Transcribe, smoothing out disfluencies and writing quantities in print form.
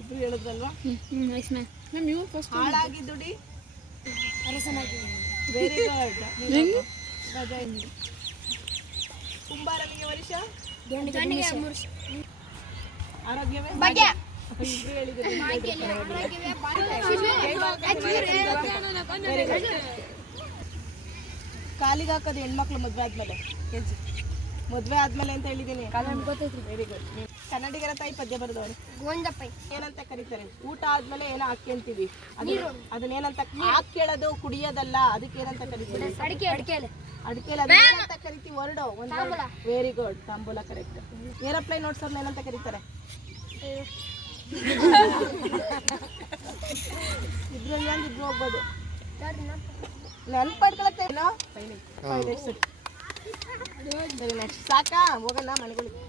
ಇಬ್ರು ಹೇಳಿದ್ರಲ್ವಾ? ಹಾಳಾಗಿ ದುಡಿ ವೆರಿ ಗುಡ್. ಕುಂಬಾರನಿಗೆ ವರ್ಷ ಆರೋಗ್ಯವೇ ಭಾಗ್ಯ. ಇಬ್ರು ಹೇಳಿದ್ರು. ಕಾಲಿಗೆ ಹಾಕೋದು ಹೆಣ್ಮಕ್ಳು ಮದ್ವೆ ಆದ್ಮೇಲೆ. ಮದ್ವೆ ಆದ್ಮೇಲೆ ಅಂತ ಹೇಳಿದೀನಿ. Very good. ಕನ್ನಡಿಗರ ತಾಯಿ ಪದ್ಯ ಬರೆದವರು ಏನಂತ ಕರೀತಾರೆ? ಊಟ ಆದ್ಮೇಲೆ ಏನೋ ಹಾಕಿ ಅಂತೀವಿ, ಅದನ್ನೇನಂತ? ಹಾಕಿ ಕೇಳೋದು ಕುಡಿಯೋದಲ್ಲ, ಅದಕ್ಕೆ ಏನಂತ ಕರಿತೀವಿ? ಅಡಿಕೆ. ಅದನ್ನೇನಂತ ಕರಿತೀವಿ? ವರ್ಡು. Very good. ತಾಂಬೂಲ ಕರೆಕ್ಟ್. ಏರೋಪ್ಲೇನ್ ನೋಡ್ಸೋರ್ನ ಏನಂತ ಕರೀತಾರೆ? ಇದ್ರಲ್ಲಿ ಇದ್ರು ಹೋಗ್ಬೋದು. ನೆನ್ಪಡ್ಕೊಳತ್ತೇನೋ. ಸಾಕಾ? ಹೋಗೋಣ ಮನೆಗಳಿಗೆ.